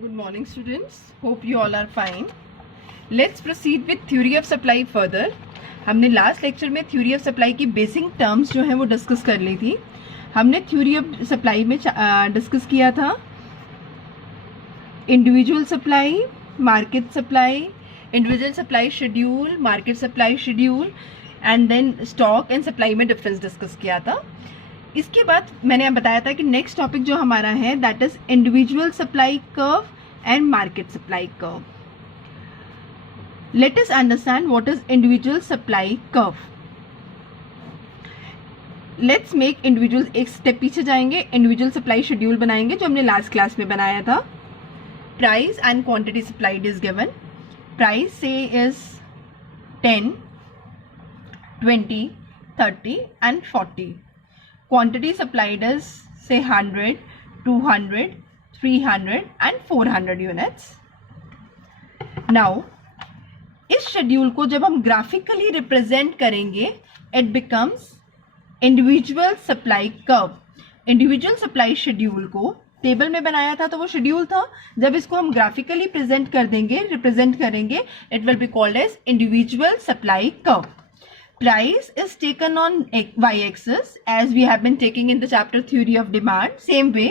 Good morning students. Hope you all are fine. Let's proceed with theory of supply further. हमने last lecture में theory of supply की basic terms जो है वो discuss कर ली थी. हमने थ्योरी ऑफ सप्लाई में डिस्कस किया था individual supply, market supply, individual supply schedule, market supply schedule and then stock and supply में डिफरेंस डिस्कस किया था. इसके बाद मैंने बताया था कि नेक्स्ट टॉपिक जो हमारा है that is individual supply curve and market supply curve. Let us understand what is individual supply curve. Let's make individual, एक स्टेप पीछे जाएंगे, इंडिविजुअल सप्लाई शेड्यूल बनाएंगे जो हमने लास्ट क्लास में बनाया था. Price and quantity supplied is given. Price से is 10, 20, 30 and 40. Quantity supplied is say 100, 200, 300 and 400 units. Now इस शेड्यूल को जब हम ग्राफिकली रिप्रेजेंट करेंगे it becomes individual supply curve. Individual supply schedule को टेबल में बनाया था तो वो शेड्यूल था. जब इसको हम ग्राफिकली प्रेजेंट कर देंगे, रिप्रेजेंट करेंगे, it will be called as individual supply curve. Price is taken on y-axis as we have been taking in the chapter theory of demand, same way.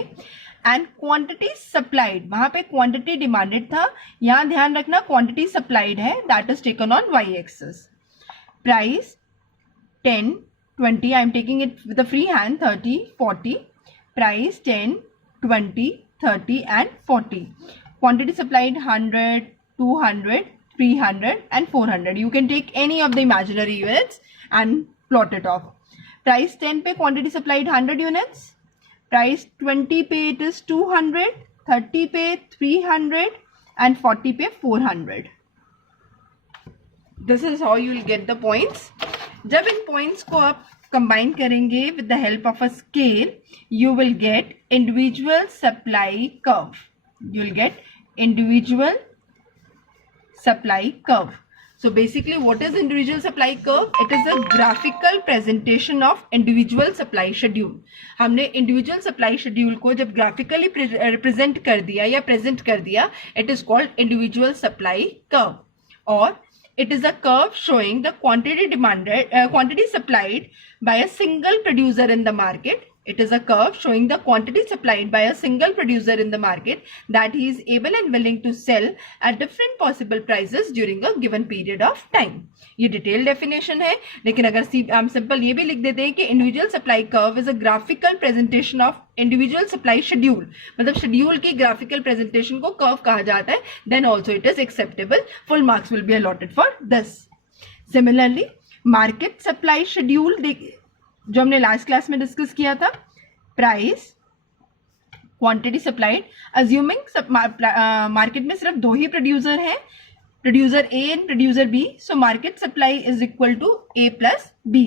And quantity supplied, वहाँ पे quantity demanded था, यहाँ ध्यान रखना quantity supplied है, that is taken on y-axis. Price 10, 20, I am taking it with the free hand, 30, 40. Price 10, 20, 30 and 40. Quantity supplied 100, 200, 300 and 400. You can take any of the imaginary units and plot it off. Price 10 पे quantity supplied 100 units. Price 20 पे it is 200, 30 पे 300 and 40 पे 400. This is how you will get the points. जब इन points को आप combine करेंगे with the help of a scale, you will get individual supply curve. You will get individual supply curve. So basically what is individual supply curve? It is a graphical presentation of individual supply schedule. हमने individual supply schedule को जब graphically represent कर दिया या present कर दिया, it is called individual supply curve. Or it is a curve showing the quantity supplied by a single producer in the market. It is a curve showing the quantity supplied by a single producer in the market that he is able and willing to sell at different possible prices during a given period of time. ये detail definition है, लेकिन अगर हम simple ये भी लिख देते हैं कि individual supply curve is a graphical presentation of individual supply schedule, मतलब शेड्यूल की ग्राफिकल प्रेजेंटेशन को कर्व कहा जाता है, then also it is acceptable. Full marks will be allotted for this. Similarly market supply schedule जो हमने last class में discuss किया था, price, quantity supplied, assuming market में सिर्फ दो ही प्रोड्यूसर हैं, producer A and producer B. So market supply is equal to A plus B,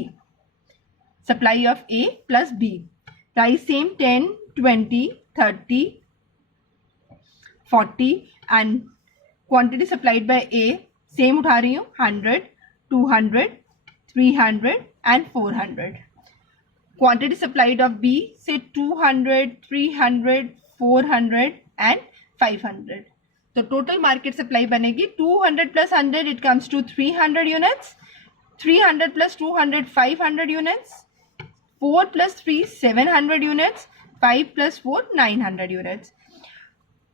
supply of A plus B. Price same 10, 20, 30, 40 and quantity supplied by A same उठा रही हूँ, 100, 200, 300 and 400. Quantity supplied of B say 200, 300, 400 and 500. तो total market supply बनेगी 200 plus 100 it comes to 300 units, 300 plus 200 500 units, 4 plus 3 700 units, 5 plus 4 900 units.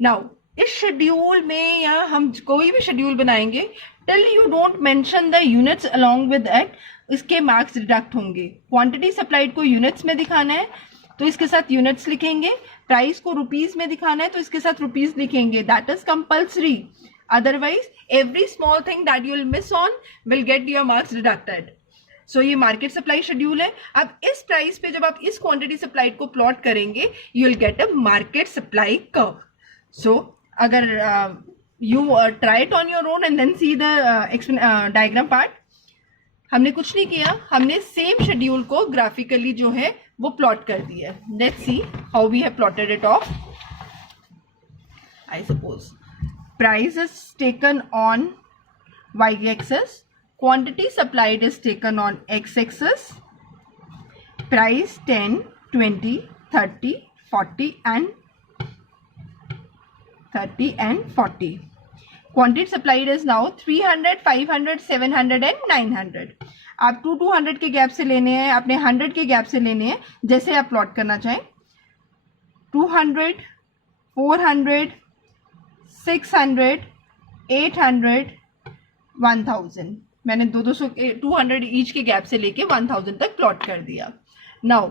Now इस schedule में या हम कोई भी शेड्यूल बनाएंगे till you don't mention the units along with it, इसके मार्क्स डिडक्ट होंगे. क्वांटिटी सप्लाइड को यूनिट्स में दिखाना है तो इसके साथ यूनिट्स लिखेंगे, प्राइस को रुपीज में दिखाना है तो इसके साथ रुपीज लिखेंगे. That is compulsory, otherwise every small thing that you will miss on will get your marks deducted. So ये मार्केट सप्लाई शेड्यूल है. अब इस प्राइस पे जब आप इस क्वांटिटी सप्लाइड को प्लॉट करेंगे you will get a market supply curve. So अगर you try it on your own and then see the diagram part. हमने कुछ नहीं किया, हमने सेम शेड्यूल को ग्राफिकली जो है वो प्लॉट कर दिया. Let's see how we have plotted it off. I suppose price is taken on y axis, quantity supplied is taken on x axis, price 10, 20, 30, 40 and 30 and 40. Quantity supplied is now 300, 500, 700 and 900. आप 200 के gap से लेने हैं, आपने 100 के gap से लेने हैं, जैसे आप प्लॉट करना चाहें. 200, 400, 600, 800, 1000. मैंने 200 ईच के गैप से लेके 1000 तक प्लॉट कर दिया. नाउ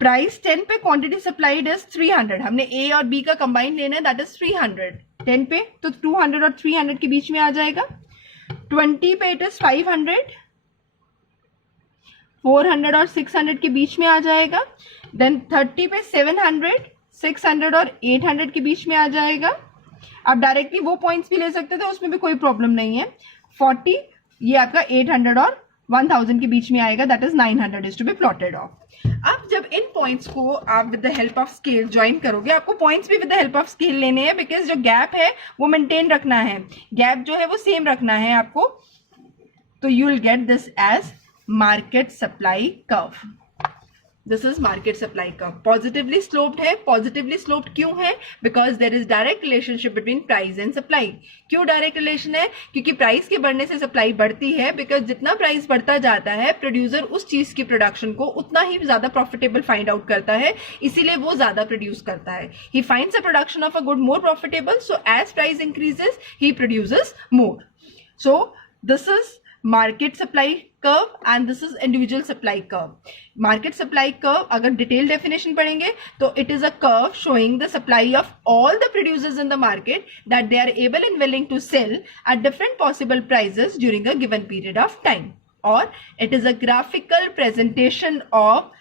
प्राइस 10 पे क्वांटिटी सप्लाइड इज 300. हमने ए और बी का कंबाइन लेना है, दैट इज 300. 10 पे तो 200 और 300 के बीच में आ जाएगा. 20 पे इट इज 500, 400 और 600 के बीच में आ जाएगा. देन 30 पे 700, 600 और 800 के बीच में आ जाएगा. आप डायरेक्टली वो पॉइंट्स भी ले सकते थे, उसमें भी कोई प्रॉब्लम नहीं है. 40 ये आपका 800 और 1000 के बीच में आएगा, that is 900 is to be plotted off. अब जब इन पॉइंट्स को आप with the help of scale join करोगे, आपको पॉइंट्स भी with the help of scale लेने हैं, बिकॉज जो गैप है वो मेंटेन रखना है, गैप जो है वो सेम रखना है आपको. तो you will get this as market supply curve. This is market supply curve. Positively sloped है. पॉजिटिवली स्लोप्ड क्यों है? Because there is direct relationship between price and supply. क्यों डायरेक्ट रिलेशन है? क्योंकि प्राइस के बढ़ने से सप्लाई बढ़ती है. बिकॉज जितना प्राइस बढ़ता जाता है, प्रोड्यूसर उस चीज की प्रोडक्शन को उतना ही ज्यादा प्रॉफिटेबल फाइंड आउट करता है, इसीलिए वो ज्यादा प्रोड्यूस करता है. He finds a production of a good more profitable, so as price increases he produces more. So this is market supply curve and this is individual supply curve. Market supply curve अगर detail definition पढ़ेंगे तो it is a curve showing the supply of all the producers in the market that they are able and willing to sell at different possible prices during a given period of time. और it is a graphical presentation of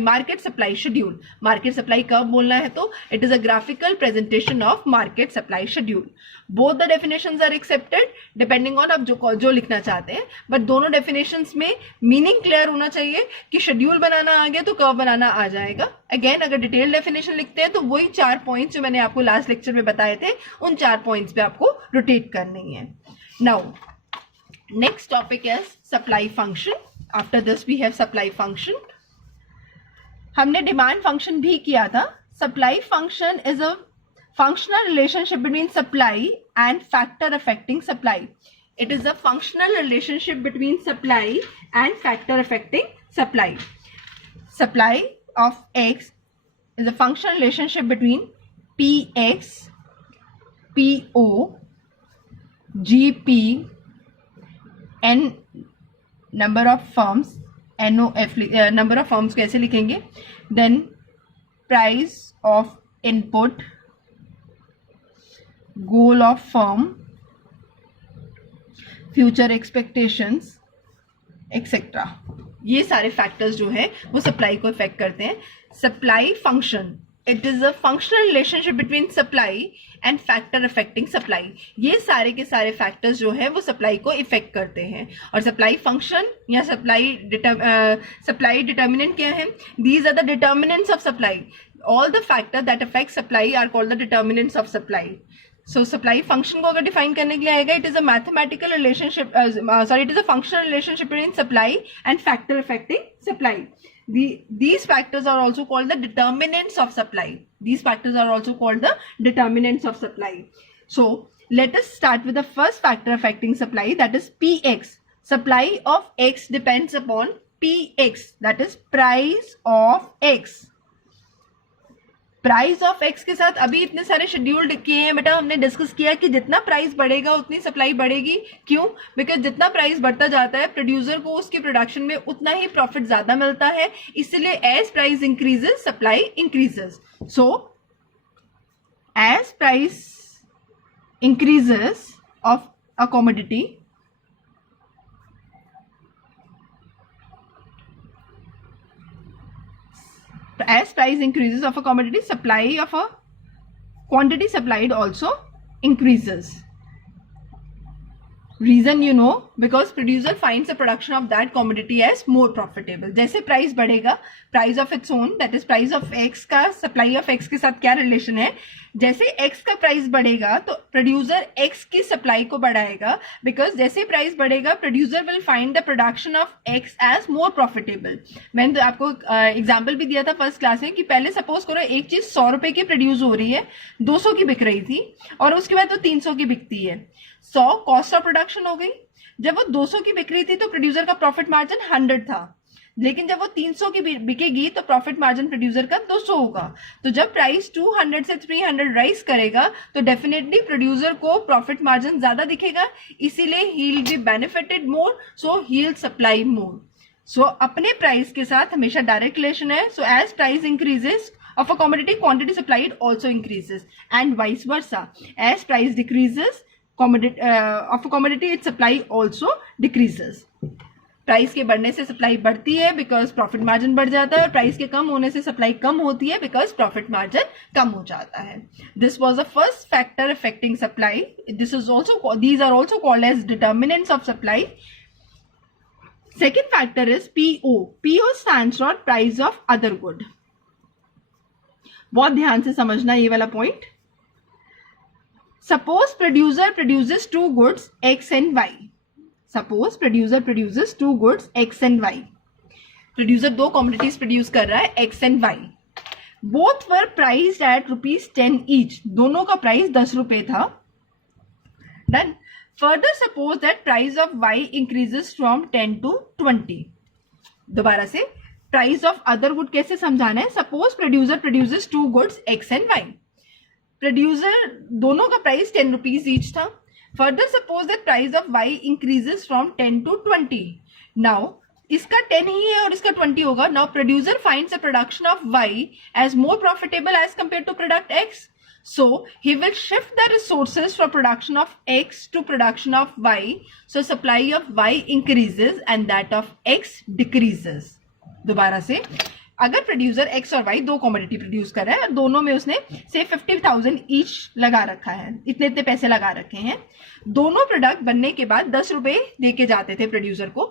market supply schedule. Market supply curve बोलना है तो it is a graphical presentation of market supply schedule. Both the definitions are accepted depending on आप जो लिखना चाहते हैं, but दोनों डेफिनेशंस में मीनिंग क्लियर होना चाहिए कि शेड्यूल बनाना आ गया तो कर्व बनाना आ जाएगा. अगेन अगर डिटेल डेफिनेशन लिखते हैं तो वही 4 पॉइंट्स जो मैंने आपको लास्ट लेक्चर में बताए थे, उन 4 पॉइंट्स पे आपको रोटेट करनी है. Now next topic is supply function. After this we have supply function. हमने डिमांड फंक्शन भी किया था. Supply function is a functional relationship between supply and factor affecting supply. It is a functional relationship between supply and factor affecting supply. Supply of X is a functional relationship between Px, Po, Gp, N number of firms, NOF number of firms कैसे लिखेंगे, then price of input, goal of firm, future expectations, etc. ये सारे factors जो है वो supply को effect करते हैं. Supply function, it is a functional relationship between supply and factor affecting supply. ये सारे के सारे फैक्टर्स जो है वो सप्लाई को इफेक्ट करते हैं. और सप्लाई फंक्शन या सप्लाई डिटर्मिनेंट क्या है? These are the determinants of supply. All the factor that affect supply are called the determinants of supply. So supply function को अगर डिफाइन करने के लिए आएगा, it is a mathematical relationship, it is a functional relationship between supply and factor affecting supply. These factors are also called the determinants of supply. These factors are also called the determinants of supply. So let us start with the first factor affecting supply, that is Px. Supply of X depends upon Px, that is price of X. Price of x के साथ अभी इतने सारे schedule किए हैं बेटा. हमने discuss किया कि जितना प्राइस बढ़ेगा उतनी सप्लाई बढ़ेगी. क्यों? बिकॉज जितना प्राइस बढ़ता जाता है प्रोड्यूसर को उसकी प्रोडक्शन में उतना ही प्रॉफिट ज्यादा मिलता है, इसलिए as price increases supply increases. So as price increases of a commodity, as price increases of a commodity, supply of a quantity supplied also increases. Reason you know, because producer finds the production of that commodity as more profitable. जैसे price बढ़ेगा, price of its own, that is price of x का supply of x के साथ क्या relation है? जैसे x का price बढ़ेगा तो प्रोड्यूसर x की सप्लाई को बढ़ाएगा, बिकॉज जैसे प्राइस बढ़ेगा producer will find the production of x as more profitable. मैंने तो आपको एग्जांपल भी दिया था फर्स्ट क्लास में कि पहले सपोज करो एक चीज 100 रुपए की प्रोड्यूस हो रही है, 200 की बिक रही थी, और उसके बाद वो 300 की बिकती है। 100 कॉस्ट ऑफ प्रोडक्शन हो गई। जब वो 200 की बिक रही थी तो प्रोड्यूसर का प्रॉफिट मार्जिन 100 था, लेकिन जब वो 300 की बिकेगी तो प्रॉफिट मार्जिन प्रोड्यूसर का 200 होगा। तो जब प्राइस 200 से 300 राइज करेगा तो डेफिनेटली प्रोड्यूसर को प्रॉफिट मार्जिन ज्यादा दिखेगा, इसीलिए he will be benefited more, so he will supply more. So अपने प्राइस के साथ हमेशा डायरेक्ट रिलेशन है। So as price increases of a commodity, quantity supplied also increases, and vice versa. As price decreases of a commodity, its supply also decreases. Price के बढ़ने से supply बढ़ती है बिकॉज प्रॉफिट मार्जिन बढ़ जाता है, और प्राइस के कम होने से सप्लाई कम होती है बिकॉज प्रॉफिट मार्जिन कम हो जाता है। This was the first factor affecting supply. These are also called as determinants of supply. Second factor is PO. PO stands for price of other good. बहुत ध्यान से समझना ये वाला point. Suppose producer produces two goods X and Y. Suppose producer produces two goods X and Y. Producer दो commodities produce कर रहा है, X and Y. Both were priced at ₹10 each. दोनों का प्राइस 10 रुपए था। Done. Further suppose that price of Y increases from 10 to 20। दोबारा से प्राइस ऑफ अदर गुड कैसे समझाना है। Suppose producer produces two goods X and Y. Producer दोनों का प्राइस 10 रुपीज ईच था। Further suppose that price of Y increases from 10 to 20। Now इसका 10 ही है और इसका 20 होगा। Now producer finds a production of Y as more profitable as compare to product X, so he will shift the resources from production of x to production of y, so supply of y increases and that of x decreases। दोबारा से अगर producer x और Y दो commodity produce कर रहा है और दोनों में उसने से 50,000 ईच लगा रखा है, इतने इतने पैसे लगा रखे हैं। दोनों प्रोडक्ट बनने के बाद 10 रुपए देके जाते थे प्रोड्यूसर को।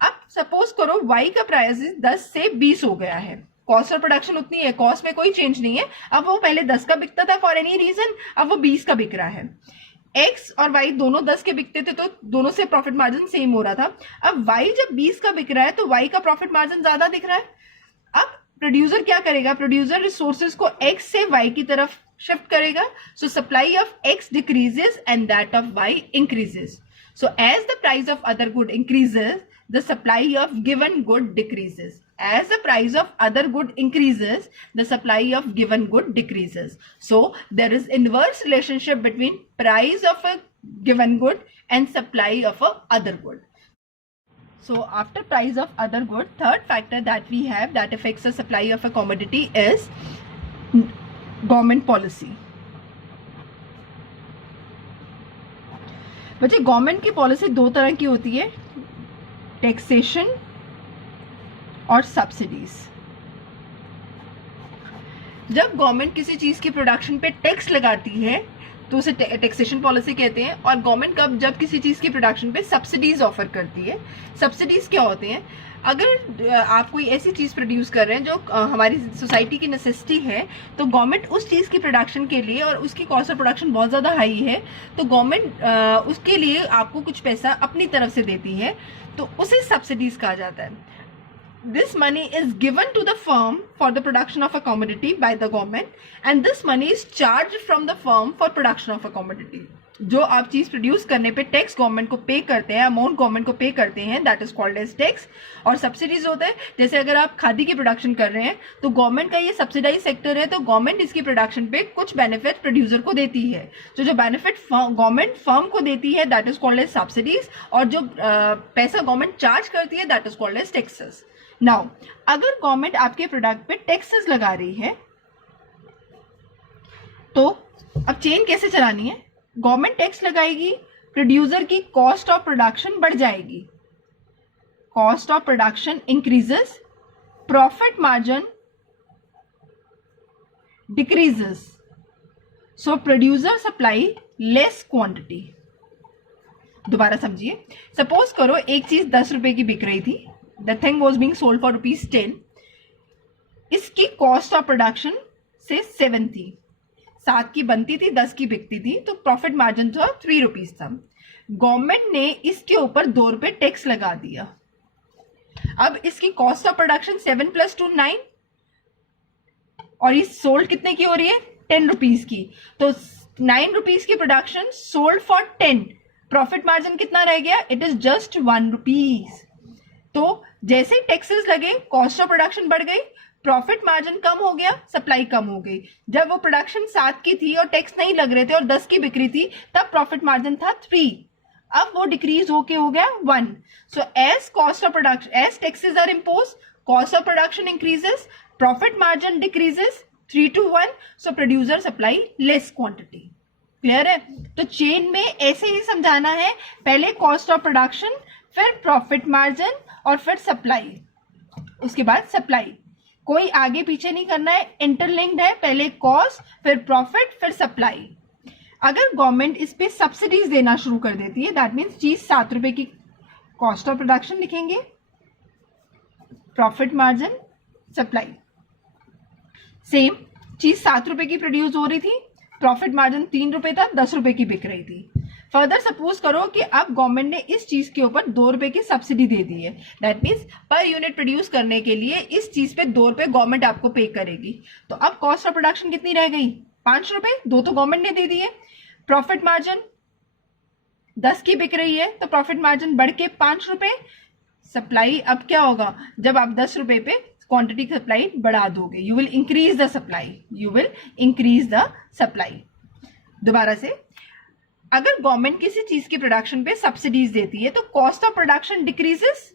अब सपोज करो वाई का प्राइस 10 से 20 हो गया है। कॉस्ट ऑफ प्रोडक्शन उतनी है, कॉस्ट में कोई चेंज नहीं है। अब वो पहले 10 का बिकता था फॉर एनी रीजन, अब वो 20 का बिक रहा है। एक्स और वाई दोनों 10 के बिकते थे तो दोनों से प्रॉफिट मार्जिन सेम हो रहा था। अब वाई जब 20 का बिक रहा है तो वाई का प्रॉफिट मार्जिन ज्यादा दिख रहा है। अब प्रोड्यूसर क्या करेगा, प्रोड्यूसर रिसोर्सेज को एक्स से वाई की तरफ शिफ्ट करेगा। So supply of X decreases and that of Y increases. So as the price of other good increases, the supply of given good decreases. As the price of other good increases, the supply of given good decreases. So there is inverse relationship between price of a given good and supply of a other good. So after price of other good, third factor that we have that affects the supply of a commodity is government policy. बच्चे government की policy दो तरह की होती है, taxation और subsidies. जब government किसी चीज की प्रोडक्शन पे टैक्स लगाती है तो उसे टैक्सेशन पॉलिसी कहते हैं। और गवर्नमेंट कब जब किसी चीज की प्रोडक्शन पे सब्सिडीज ऑफर करती है। सब्सिडीज क्या होते हैं, अगर आप कोई ऐसी चीज प्रोड्यूस कर रहे हैं जो हमारी सोसाइटी की नेसेसिटी है, तो गवर्नमेंट उस चीज की प्रोडक्शन के लिए, और उसकी कॉस्ट ऑफ प्रोडक्शन बहुत ज्यादा हाई है, तो गवर्नमेंट उसके लिए आपको कुछ पैसा अपनी तरफ से देती है, तो उसे सब्सिडीज कहा जाता है। This money is given to the firm for the production of a commodity by the government, and this money is charged from the firm for production of a commodity. जो आप चीज प्रोड्यूस करने पे tax government को pay करते हैं, amount government को pay करते हैं, that is called as tax. और सब्सिडीज होता है, जैसे अगर आप खादी की प्रोडक्शन कर रहे हैं तो गवर्नमेंट का ये सब्सिडाइज सेक्टर है, तो गवर्नमेंट इसकी प्रोडक्शन पे कुछ बेनिफिट प्रोड्यूसर को देती है। तो जो बेनिफिट गवर्नमेंट फर्म को देती है that is called as subsidies, और जो पैसा गवर्नमेंट चार्ज करती है that is called as taxes. Now अगर गवर्नमेंट आपके प्रोडक्ट पे टैक्सेस लगा रही है तो अब चेन कैसे चलानी है, गवर्नमेंट टैक्स लगाएगी, प्रोड्यूसर की कॉस्ट ऑफ प्रोडक्शन बढ़ जाएगी, cost of production increases, profit margin decreases, so producer supply less quantity. दोबारा समझिए, सपोज करो एक चीज 10 रुपए की बिक रही थी, the thing was being sold for ₹10, इसकी कॉस्ट ऑफ प्रोडक्शन से 7 थी, 7 की बनती थी, 10 की बिकती थी, तो प्रॉफिट मार्जिन था 3 रुपीज था। गवर्नमेंट ने इसके ऊपर 2 रुपए टैक्स लगा दिया। अब इसकी कॉस्ट ऑफ प्रोडक्शन 7 + 2 9, और ये सोल्ड कितने की हो रही है? 10 रुपीज की। तो 9 रुपीज की production sold for 10, profit margin कितना रह गया? It is just 1 rupees. तो जैसे ही टैक्सेस लगे, कॉस्ट ऑफ प्रोडक्शन बढ़ गई, प्रॉफिट मार्जिन कम हो गया, सप्लाई कम हो गई। जब वो प्रोडक्शन 7 की थी और टैक्स नहीं लग रहे थे और 10 की बिक्री थी, तब प्रॉफिट मार्जिन था 3। अब वो डिक्रीज होके हो गया 1। So as cost of production, as taxes are impose, cost of production increases, profit margin decreases 3 to 1, so producer supply less quantity. Clear है? तो चेन में ऐसे ही समझाना है, पहले कॉस्ट ऑफ प्रोडक्शन, फिर प्रॉफिट मार्जिन और फिर सप्लाई, उसके बाद सप्लाई। कोई आगे पीछे नहीं करना है, इंटरलिंक्ड है, पहले कॉस्ट फिर प्रॉफिट फिर सप्लाई। अगर गवर्नमेंट इस पे सब्सिडीज देना शुरू कर देती है, दैट मीन्स चीज 7 रुपए की, कॉस्ट ऑफ प्रोडक्शन लिखेंगे, प्रॉफिट मार्जिन, सप्लाई। सेम चीज 7 रुपए की प्रोड्यूस हो रही थी, प्रॉफिट मार्जिन 3 रुपए था, 10 रुपए की बिक रही थी। फर्दर सपोज करो कि अब गवर्नमेंट ने इस चीज के ऊपर 2 रुपए की सब्सिडी दे दी है, that means per unit produce करने के लिए इस चीज पे 2 रुपए गवर्नमेंट आपको पे करेगी। तो अब कॉस्ट ऑफ प्रोडक्शन कितनी रह गई? 5 रुपए, 2 तो गवर्नमेंट ने दे दिए। प्रॉफिट मार्जिन 10 की बिक रही है, तो प्रॉफिट मार्जिन बढ़ के 5 रुपए। सप्लाई अब क्या होगा? जब आप 10 रुपए पे क्वांटिटी सप्लाई बढ़ा दोगे, you will increase the supply, you will increase the supply. दोबारा से, अगर गवर्नमेंट किसी चीज की प्रोडक्शन पे सब्सिडीज देती है, तो cost of production decreases,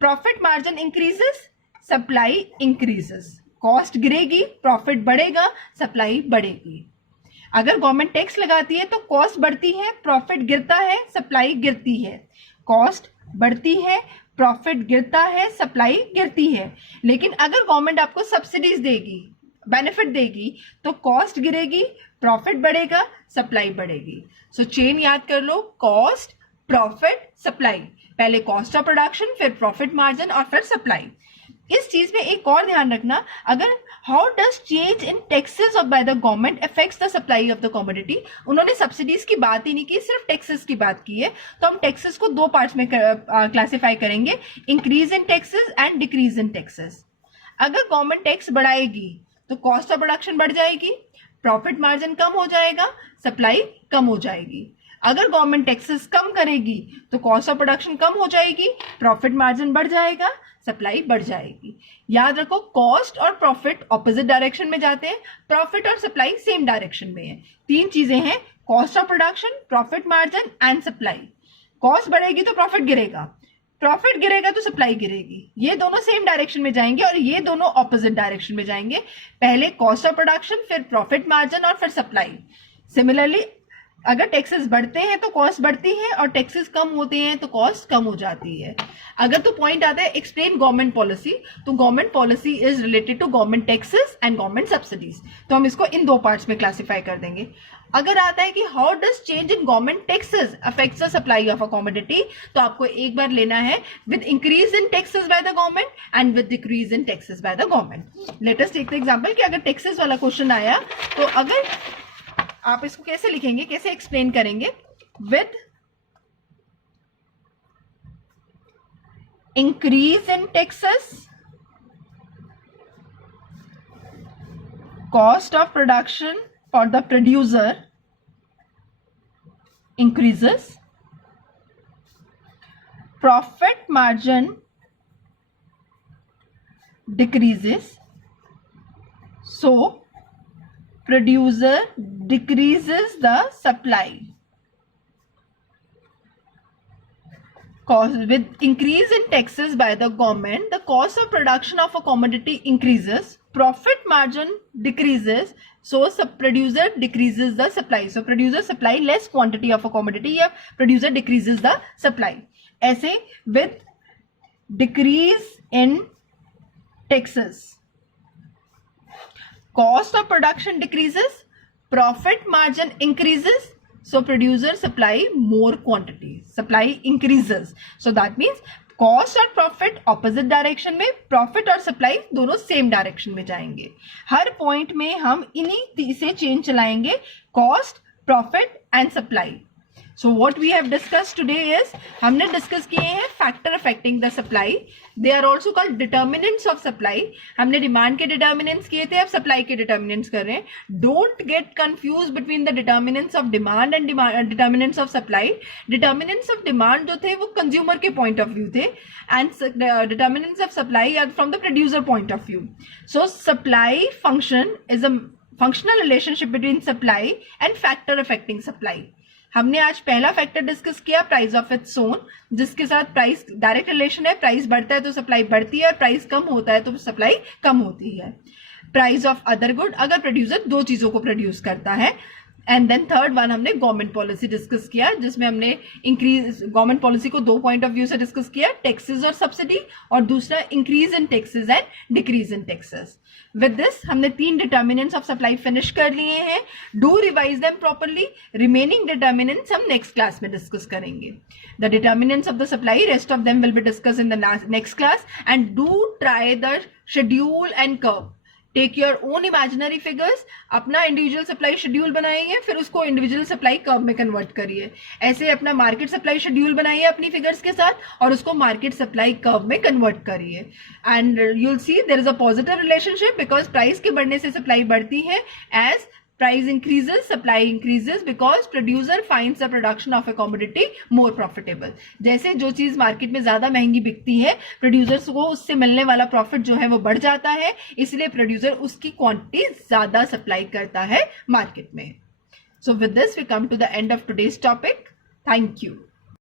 profit margin increases, supply increases. Cost गिरेगी, प्रॉफिट बढ़ेगा, सप्लाई बढ़ेगी। अगर गवर्नमेंट टैक्स लगाती है तो कॉस्ट बढ़ती है, प्रॉफिट गिरता है, सप्लाई गिरती है। कॉस्ट बढ़ती है, प्रॉफिट गिरता है, सप्लाई गिरती है। लेकिन अगर गवर्नमेंट आपको सब्सिडीज देगी, बेनिफिट देगी, तो कॉस्ट गिरेगी, प्रॉफिट बढ़ेगा, सप्लाई बढ़ेगी। सो चेन याद कर लो, कॉस्ट, प्रॉफिट, सप्लाई। पहले कॉस्ट ऑफ प्रोडक्शन, फिर प्रॉफिट मार्जिन और फिर सप्लाई। इस चीज में एक और ध्यान रखना, अगर how does change in taxes of bye the government affects the supply of the commodity, उन्होंने सब्सिडीज की बात ही नहीं की, सिर्फ टैक्सेस की बात की है। तो हम टैक्सेस को 2 पार्ट्स में क्लासिफाई करेंगे, increase in taxes and decrease in taxes. अगर गवर्नमेंट टैक्स बढ़ाएगी तो कॉस्ट ऑफ प्रोडक्शन बढ़ जाएगी, प्रॉफिट मार्जिन कम हो जाएगा, सप्लाई कम हो जाएगी। अगर गवर्नमेंट टैक्सेस कम करेगी तो कॉस्ट ऑफ प्रोडक्शन कम हो जाएगी, प्रॉफिट मार्जिन बढ़ जाएगा, सप्लाई बढ़ जाएगी। याद रखो, कॉस्ट और प्रॉफिट ऑपोजिट डायरेक्शन में जाते हैं, प्रॉफिट और सप्लाई सेम डायरेक्शन में है। 3 चीजें हैं, cost of production, profit margin and supply. Cost बढ़ेगी तो प्रॉफिट गिरेगा, प्रॉफिट गिरेगा तो सप्लाई गिरेगी। ये दोनों सेम डायरेक्शन में जाएंगे और ये दोनों ऑपोजिट डायरेक्शन में जाएंगे। पहले कॉस्ट ऑफ प्रोडक्शन, फिर प्रॉफिट मार्जिन और फिर सप्लाई। सिमिलरली, अगर टैक्सेस बढ़ते हैं तो कॉस्ट बढ़ती है और टैक्सेस कम होते हैं तो कॉस्ट कम हो जाती है। अगर तो पॉइंट आता है एक्सप्लेन गवर्नमेंट पॉलिसी, तो government policy is related to government taxes and government subsidies. तो हम इसको इन 2 पार्ट्स में क्लासिफाई कर देंगे। अगर आता है कि how does change in government taxes affects the supply of a commodity, तो आपको एक बार लेना है with increase in taxes by the government and with decrease in taxes by the government. Let us take the example कि अगर taxes वाला question आया तो अगर आप इसको कैसे लिखेंगे, कैसे एक्सप्लेन करेंगे? With increase in taxes, cost of production for the producer increases, profit margin decreases, so producer decreases the supply. Cost, with increase in taxes by the government, the cost of production of a commodity increases, profit margin decreases, so producer decreases the supply. So producer supply less quantity of a commodity, या producer decreases the supply. ऐसे with decrease in taxes, cost of production decreases, profit margin increases, so producer supply more quantity, supply increases. So that means cost और profit opposite direction में, profit और supply दोनों same direction में जाएंगे। हर point में हम इन्हीं से चेन चलाएंगे, cost, profit and supply. So what we have discussed today is, हमने डिस्कस किए हैं factor affecting the supply, they are also called determinants of supply. हमने डिमांड के डिटर्मिनेंट्स किए थे, अब सप्लाई के डिटर्मिनेंट्स कर रहे हैं। Don't get confuse between the determinants of demand and determinants of supply. Determinants of demand जो थे वो कंज्यूमर के पॉइंट ऑफ व्यू थे, and determinants of supply are from the producer point of view. So supply function is a functional relationship between supply and factor affecting supply. हमने आज पहला factor discuss किया, price of its own, जिसके साथ price direct relation है, price बढ़ता है तो सप्लाई बढ़ती है और प्राइस कम होता है तो सप्लाई कम होती है। प्राइस ऑफ अदर गुड, अगर प्रोड्यूसर दो चीजों को प्रोड्यूस करता है। एंड देन थर्ड वन हमने गवर्नमेंट पॉलिसी डिस्कस किया, जिसमें हमने इंक्रीज गवर्नमेंट पॉलिसी को दो पॉइंट ऑफ व्यू से डिस्कस किया, टैक्सेस और सब्सिडी, और दूसरा increase in taxes and decrease in taxes. With this हमने 3 डिटर्मिनेंट्स ऑफ सप्लाई फिनिश कर लिए हैं। Do revise them properly, remaining determinants हम नेक्स्ट क्लास में डिस्कस करेंगे। The determinants of the supply, rest of them will be discuss in the next class, and do try the schedule and curve. Take your own imaginary figures, अपना individual supply schedule बनाइए, फिर उसको individual supply curve में convert करिए। ऐसे अपना market supply schedule बनाइए अपनी फिगर्स के साथ और उसको मार्केट सप्लाई कर्व में कन्वर्ट करिए, and you will see there is a positive relationship, because price के बढ़ने से सप्लाई बढ़ती है। As price increases, supply increases because producer finds the production of a commodity more profitable। जैसे जो चीज मार्केट में ज्यादा महंगी बिकती है, प्रोड्यूसर्स को उससे मिलने वाला प्रॉफिट जो है वो बढ़ जाता है, इसलिए प्रोड्यूसर उसकी क्वांटिटी ज्यादा सप्लाई करता है मार्केट में। So with this we come to the end of today's topic. Thank you.